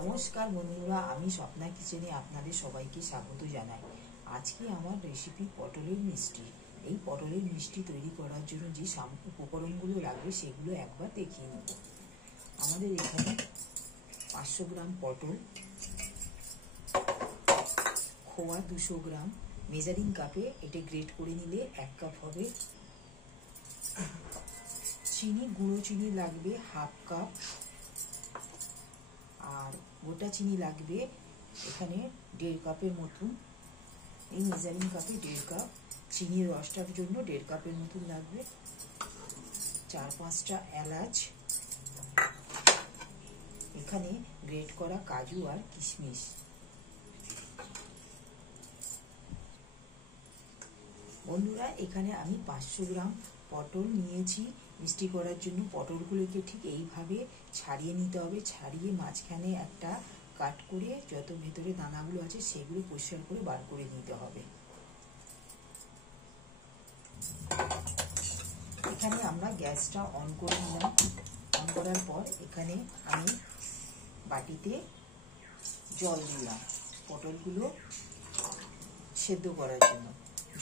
নমস্কার বন্ধুরা, আমি স্বপ্না কিচেনে আপনাদের সবাইকে স্বাগত জানাই। আজকে আমার রেসিপি পটলের মিষ্টি। এই পটলের মিষ্টি তৈরি করার জন্য যে উপকরণগুলো লাগবে সেগুলো একবার দেখিয়ে নেব। আমাদের এখানে 500 গ্রাম পটল, খোয়া 200 গ্রাম, মেজারিং কাপে এটা গ্রেট করে নিলে 1 কাপ হবে। চিনি, গুঁড়ো চিনি লাগবে হাফ কাপ, আর গোটা চিনি লাগবে এখানে 1.5 কাপের মতন। এই মেজারিং কাপে 1.5 কাপ, চিনির রসটার জন্য 1.5 কাপের মতন লাগবে। 4-5টা এলাচ, এখানে গ্রেট করা কাজু আর কিশমিশ। বন্ধুরা, এখানে আমি 500 গ্রাম পটল নিয়েছি মিষ্টি করার জন্য। পটলগুলোকে ঠিক এইভাবে ছাড়িয়ে নিতে হবে। ছাড়িয়ে মাঝখানে একটা কাট করে যত ভেতরে দানাগুলো আছে সেগুলো পরিষ্কার করে বার করে নিতে হবে। এখানে আমরা গ্যাসটা অন করে নিলাম। অন করার পর এখানে আমি বাটিতে জল দিলাম পটলগুলো সেদ্ধ করার জন্য।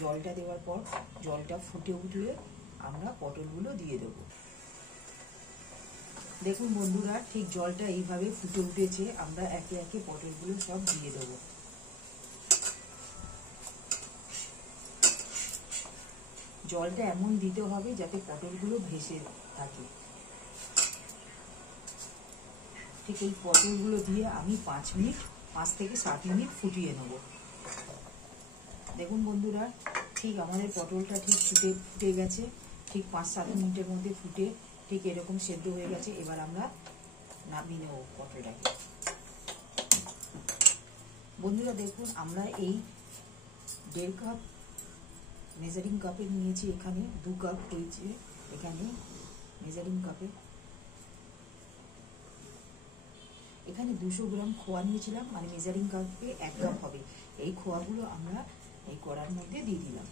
জলটা দেওয়ার পর জলটা ফুটে উঠলে আমরা পটলগুলো দিয়ে দেব। দেখুন বন্ধুরা, ঠিক জলটা এইভাবে ফুটে উঠেছে। আমরা একে একে পটলগুলো সব দিয়ে দেব। জলটা এমন দিতে হবে যাতে পটলগুলো ভেসে থাকে। ঠিক এই পটলগুলো দিয়ে আমি 5 থেকে 7 মিনিট ফুটিয়ে নেব। দেখুন বন্ধুরা, ঠিক আমাদের পটলটা ঠিক ফুটে গেছে। ঠিক 5-7 মিনিটের মধ্যে ফুটে ঠিক এরকম সেদ্ধ হয়ে গেছে। এবার আমরা নামিয়ে নেব পটলটাকে। বন্ধুরা দেখুন, আমরা এই 1.5 কাপ মেজারিং কাপে নিয়েছি। এখানে 2 কাপ হয়েছে। এখানে মেজারিং কাপে এখানে 200 গ্রাম খোয়া নিয়েছিলাম, মানে মেজারিং কাপে 1 কাপ হবে। এই খোয়াগুলো আমরা এই কড়ার মধ্যে দিয়ে দিলাম।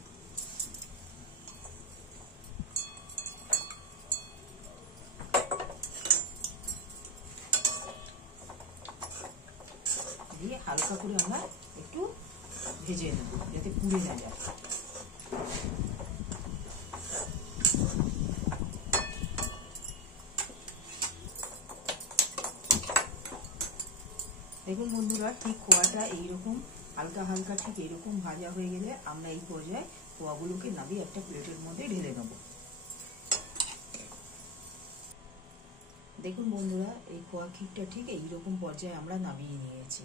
দিয়ে হালকা করে আমরা একটু ভেজে নেব যাতে পুড়ে না যায়। দেখুন বন্ধুরা, ঠিক খোয়াটা এইরকম হালকা হালকা ঠিক এইরকম ভাজা হয়ে গেলে আমরা এই পর্যায়ে খোয়াগুলোকে নামিয়ে একটা প্লেটের মধ্যে ঢেলে নেব। দেখুন বন্ধুরা, এই খোয়া ক্ষীরটা ঠিক এইরকম পর্যায়ে আমরা নামিয়ে নিয়েছি।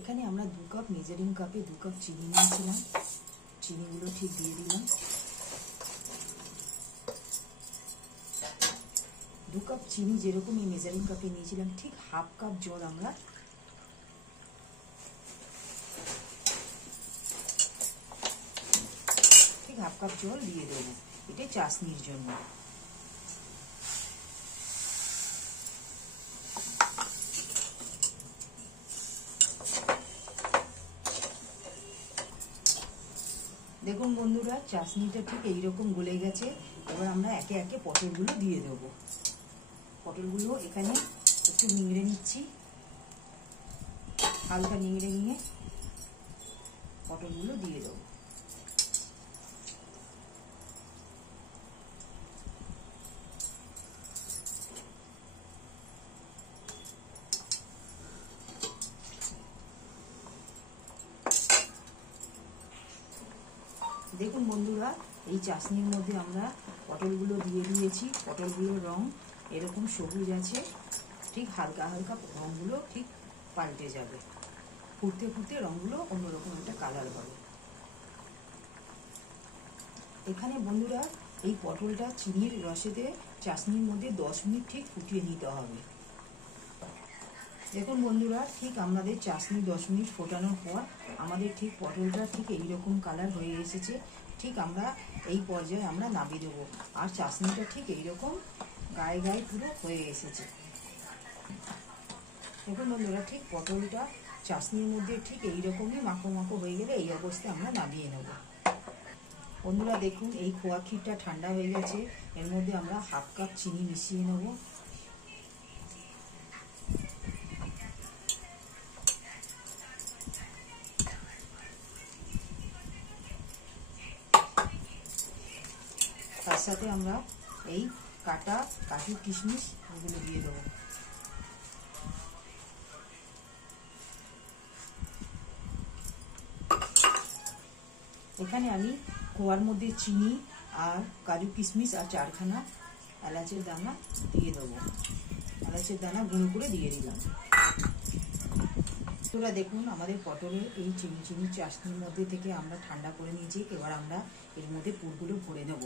এখানে আমরা 2 কাপ মেজারিং কাপে 2 কাপ চিনি নিয়েছিলাম। চিনিগুলো ঠিক দিয়ে দিলাম। 2 কাপ চিনি যেরকম এই মেজারিং কাপে নিয়েছিলাম, ঠিক হাফ কাপ জল আমরা হাফ কাপ জল দিয়ে দেবো। এটা চাশনির জন্য। দেখুন বন্ধুরা, চাশনিটা ঠিক এইরকম গলে গেছে। এবার আমরা একে একে পটলগুলো দিয়ে দেব। পটলগুলো এখানে একটু নিংড়ে নিচ্ছি। হালকা নিংড়ে নিয়ে পটলগুলো দিয়ে দেবো। দেখুন বন্ধুরা, এই চাশনির মধ্যে আমরা পটলগুলো দিয়ে দিয়েছি। পটলগুলোর রং এরকম সবুজ আছে। ঠিক হালকা হালকা রঙগুলো ঠিক পাল্টে যাবে। ফুটতে ফুটতে রঙগুলো অন্যরকম একটা কালার হবে। এখানে বন্ধুরা, এই পটলটা চিনির রসেতে চাশনির মধ্যে 10 মিনিট ঠিক ফুটিয়ে নিতে হবে। দেখুন বন্ধুরা, ঠিক আমাদের চাশনি 10 মিনিট ফোটানোর পর আমাদের ঠিক পটলটা ঠিক এইরকম কালার হয়ে এসেছে। ঠিক আমরা এই পর্যায়ে আমরা নামিয়ে দেবো। আর চাশনিটা ঠিক এইরকম গায়ে গায়ে পুরো হয়ে এসেছে। দেখুন বন্ধুরা, ঠিক পটলটা চাশনির মধ্যে ঠিক এইরকমই মাখো মাখো হয়ে গেলে এই অবস্থায় আমরা নামিয়ে নেব। বন্ধুরা দেখুন, এই খোয়া ক্ষীরটা ঠান্ডা হয়ে গেছে। এর মধ্যে আমরা হাফ কাপ চিনি মিশিয়ে নেব। সাথে আমরা এই কাটা কাজু কিশমিশ এগুলো দিয়ে দেবো। এখানে আমি খোয়ার মধ্যে চিনি আর কাজু কিশমিশ আর 4খানা এলাচের দানা দিয়ে দেবো। এলাচের দানা গুঁড়ো করে দিয়ে দিলাম। তোরা দেখুন আমাদের পটলের এই চিনি চাশনির মধ্যে থেকে আমরা ঠান্ডা করে নিয়েছি। এবার আমরা এর মধ্যে পুরগুলো ভরে নেব।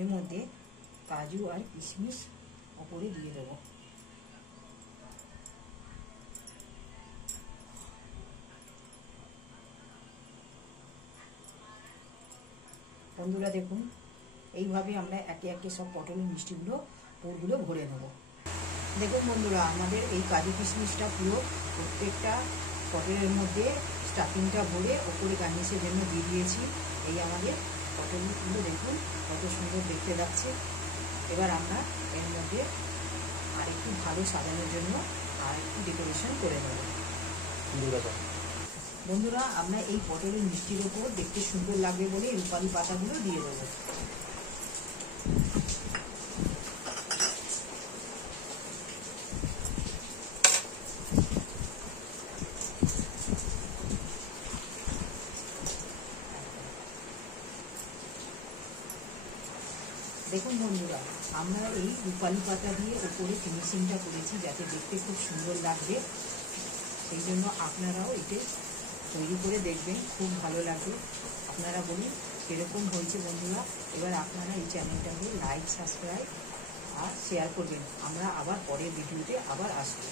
এর মধ্যে কাজু আর কিশমিশ ওপরে দিয়ে দেবো। বন্ধুরা দেখুন এইভাবে আমরা একে একে সব পটলের মিষ্টিগুলো পুরগুলো ভরে নেব। দেখুন বন্ধুরা আমাদের এই কাজু কিশমিশটা পুরো প্রত্যেকটা পটলের মধ্যে স্টাফিংটা ভরে ওপরে গার্নিশের জন্য দিয়ে দিয়েছি। এই আমাদের পটলগুলো দেখুন কত সুন্দর দেখতে লাগছে। এবার আমরা এর মধ্যে আর একটু ভালো সাজানোর জন্য আর একটু ডেকোরেশন করে নেব। বন্ধুরা আমরা এই পটলের মিষ্টির ওপর দেখতে সুন্দর লাগবে বলে রূপালি পাতাগুলো দিয়ে দেবো। দেখুন বন্ধুরা আমরা এই রূপালি পাতা দিয়ে ওপরে ফিনিশিংটা করেছি যাতে দেখতে খুব সুন্দর লাগবে। সেই জন্য আপনারাও এটা তৈরি করে দেখবেন, খুব ভালো লাগবে। আপনারা বলুন কীরকম হয়েছে বন্ধুরা। এবার আপনারা এই চ্যানেলটাকে লাইক, সাবস্ক্রাইব আর শেয়ার করবেন। আমরা আবার পরের ভিডিওতে আবার আসবো।